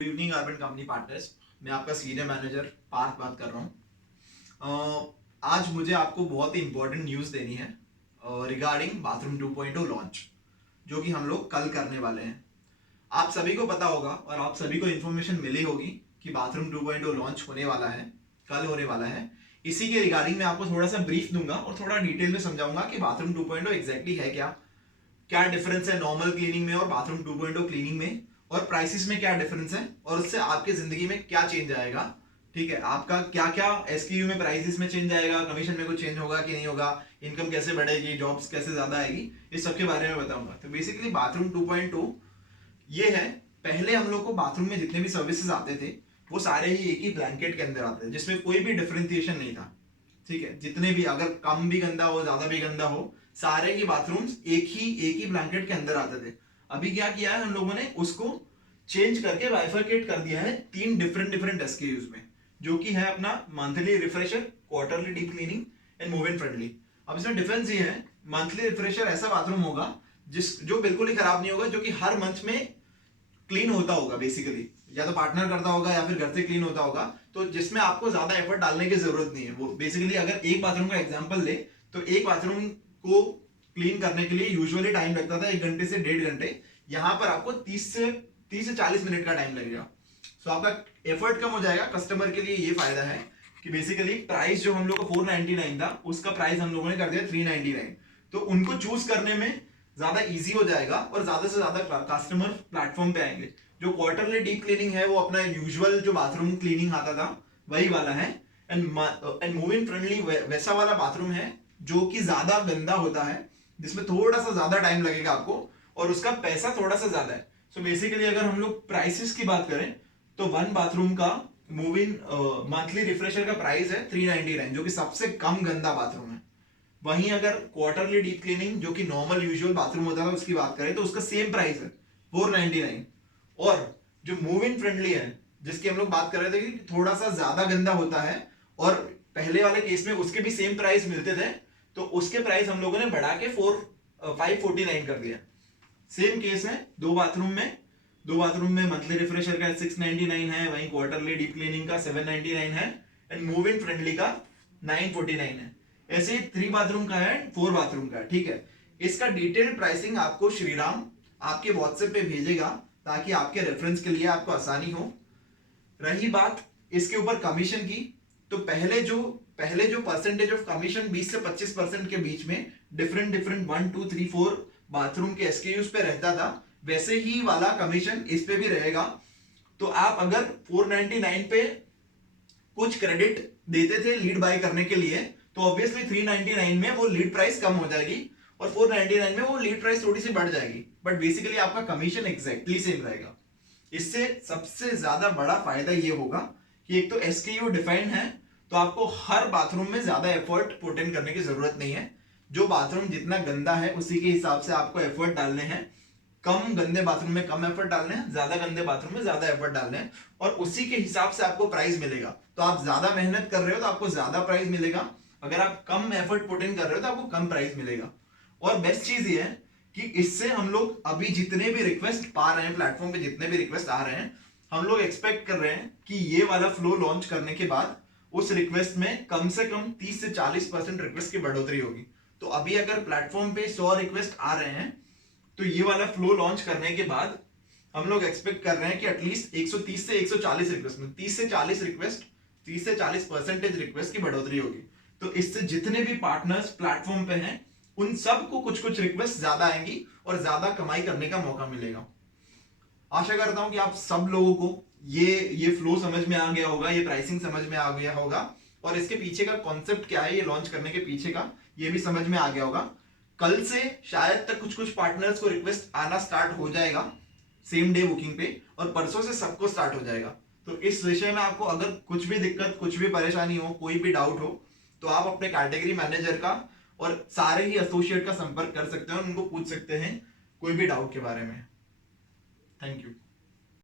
Good evening urban company partners. मैं आपका senior manager Partha बात कर रहा हूँ। आज मुझे आपको बहुत ही इंपॉर्टेंट न्यूज़ देनी है रिगार्डिंग बाथरूम 2.0 लॉन्च, जो कि हम लोग कल करने वाले हैं। आप सभी को पता होगा और आप सभी को इन्फॉर्मेशन मिली होगी कि बाथरूम 2.0 लॉन्च होने वाला है, कल होने वाला है। इसी के रिगार्डिंग मैं आपको थोड़ा सा ब्रीफ दूंगा और थोड़ा डिटेल में समझाऊंगा कि बाथरूम 2.0 एग्जैक्टली है क्या, क्या डिफरेंस है नॉर्मल क्लीनिंग में और बाथरूम 2.0 क्लीनिंग में, और प्राइसेस में क्या डिफरेंस है और उससे आपकी जिंदगी में क्या चेंज आएगा। ठीक है, आपका क्या क्या एसक्यू में प्राइसेस में चेंज आएगा, कमीशन में कुछ चेंज होगा कि नहीं होगा, इनकम कैसे बढ़ेगी, जॉब्स कैसे ज्यादा आएगी, इस सब के बारे में बताऊंगा। तो बेसिकली बाथरूम 2.2 ये है, पहले हम लोग को बाथरूम में जितने भी सर्विसेज आते थे वो सारे ही एक ही ब्लैंकेट के अंदर आते थे, जिसमें कोई भी डिफरेंशिएशन नहीं था। ठीक है, जितने भी, अगर कम भी गंदा हो ज्यादा भी गंदा हो, सारे ही बाथरूम्स एक ही ब्लैंकेट के अंदर आते थे। अभी क्या किया है हम लोगों ने, उसको चेंज करके बाइफरकेट कर दिया है तीन डिफरेंट डिफरेंट एसक्यूज में, जो कि है अपना monthly refresher, quarterly deep cleaning and move in friendly. अब इसमें डिफरेंस ये है, मंथली रिफ्रेशर ऐसा बाथरूम होगा जो बिल्कुल ही खराब नहीं होगा, जो कि हर मंथ में क्लीन होता होगा। बेसिकली या तो पार्टनर करता होगा या फिर घर से क्लीन होता होगा, तो जिसमें आपको ज्यादा एफर्ट डालने की जरूरत नहीं है। वो बेसिकली अगर एक बाथरूम का एग्जांपल ले तो एक बाथरूम को क्लीन करने के लिए यूजुअली टाइम लगता था 1 घंटे से 1.5 घंटे। यहां पर आपको 30 से 40 मिनट का टाइम लगेगा। सो आपका एफर्ट कम हो जाएगा। कस्टमर के लिए ये फायदा है कि बेसिकली प्राइस जो हम लोग को 499 था, उसका प्राइस हम लोगों ने कर दिया 399। तो उनको चूज करने में ज्यादा इजी हो जाएगा और ज्यादा से ज्यादा कस्टमर प्लेटफॉर्म पे आएंगे। जो क्वार्टरली डीप क्लीनिंग है वो अपना यूजुअल जो बाथरूम क्लीनिंग आता था वही वाला है, एंड मूव इन फ्रेंडली वैसा वाला बाथरूम है जो कि ज्यादा गंदा होता है, जिसमें थोड़ा सा ज्यादा टाइम लगेगा आपको और उसका पैसा थोड़ा सा ज्यादा है। सो बेसिकली अगर हम लोग प्राइसेस की बात करें तो वन बाथरूम का मूव इन मंथली रिफ्रेशर का प्राइस है 399, जो कि सबसे कम गंदा बाथरूम है। वहीं अगर क्वार्टरली डीप क्लीनिंग जो कि नॉर्मल यूजुअल बाथरूम होता था उसकी बात करें तो उसका सेम प्राइस है 499। और जो मूव इन फ्रेंडली है, जिसकी हम लोग बात कर रहे थे कि थोड़ा सा ज्यादा गंदा होता है और पहले वाले केस में उसके भी सेम प्राइस मिलते थे, तो उसके प्राइस हम लोगों ने बढ़ा के 549 कर दिया। सेम केस है, दो बाथरूम में मंथली रिफ्रेशर का 699 है, वहीं क्वार्टरली डीप क्लीनिंग का 799 है एंड मूव इन फ्रेंडली का 949 है। ऐसे ही 3 बाथरूम का है, 4 बाथरूम का है। ठीक है, इसका डिटेल्ड प्राइसिंग आपको श्रीराम आपके व्हाट्सएप पे भेजेगा ताकि आपके रेफरेंस के लिए आपको आसानी हो। रही बात इसके ऊपर कमीशन की, तो पहले जो परसेंटेज ऑफ कमीशन 20 से 25% के बीच में डिफरेंट डिफरेंट 1 2 3 4 बाथरूम के एसकेयूज पे रहता था, वैसे ही वाला कमीशन इस पे भी रहेगा। तो आप अगर 499 पे कुछ क्रेडिट देते थे लीड बाय करने के लिए, तो ऑब्वियसली 399 में वो लीड प्राइस कम हो जाएगी और 499 में वो लीड प्राइस थोड़ी सी बढ़ जाएगी, बट बेसिकली आपका कमीशन एग्जैक्टली सेम रहेगा। इससे सबसे ज्यादा बड़ा फायदा ये होगा कि एक तो एसकेयू डिफाइंड है, तो आपको हर बाथरूम में ज्यादा एफर्ट पुट इन करने की जरूरत नहीं है। जो बाथरूम जितना गंदा है उसी के हिसाब से आपको एफर्ट डालने हैं। कम गंदे बाथरूम में कम एफर्ट डालने हैं, ज्यादा गंदे बाथरूम में ज्यादा एफर्ट डालने हैं, और उसी के हिसाब से आपको प्राइस मिलेगा। तो आप ज्यादा मेहनत कर रहे हो तो आपको ज्यादा प्राइस मिलेगा, अगर आप कम एफर्ट पुट इन कर रहे हो तो आपको कम प्राइस मिलेगा। और बेस्ट चीज ये है कि इससे हम लोग अभी जितने भी रिक्वेस्ट पा रहे हैं, प्लेटफॉर्म पे जितने भी रिक्वेस्ट आ रहे हैं, हम लोग एक्सपेक्ट कर रहे हैं कि ये वाला फ्लो लॉन्च करने के बाद उस रिक्वेस्ट में कम से कम 30 से 40% रिक्वेस्ट की बढ़ोतरी होगी। तो अभी अगर प्लेटफॉर्म पे 100 रिक्वेस्ट आ रहे हैं, तो ये वाला फ्लो लॉन्च करने के बाद हम लोग एक्सपेक्ट कर रहे हैं कि एटलीस्ट 130 से 140 रिक्वेस्ट में 30 से 40 रिक्वेस्ट, 30 से 40% रिक्वेस्ट की बढ़ोतरी होगी। तो इससे जितने भी पार्टनर्स प्लेटफॉर्म पे हैं उन सबको कुछ कुछ रिक्वेस्ट ज्यादा आएंगी और ज्यादा कमाई करने का मौका मिलेगा। आशा करता हूं कि आप सब लोगों को ये फ्लो समझ में आ गया होगा, ये प्राइसिंग समझ में आ गया होगा, और इसके पीछे का कॉन्सेप्ट क्या है, ये लॉन्च करने के पीछे का ये भी समझ में आ गया होगा। कल से शायद तक कुछ कुछ पार्टनर्स को रिक्वेस्ट आना स्टार्ट हो जाएगा सेम डे बुकिंग पे, और परसों से सबको स्टार्ट हो जाएगा। तो इस विषय में आपको अगर कुछ भी दिक्कत, कुछ भी परेशानी हो, कोई भी डाउट हो, तो आप अपने कैटेगरी मैनेजर का और सारे ही एसोसिएट का संपर्क कर सकते हैं और उनको पूछ सकते हैं कोई भी डाउट के बारे में। Thank you.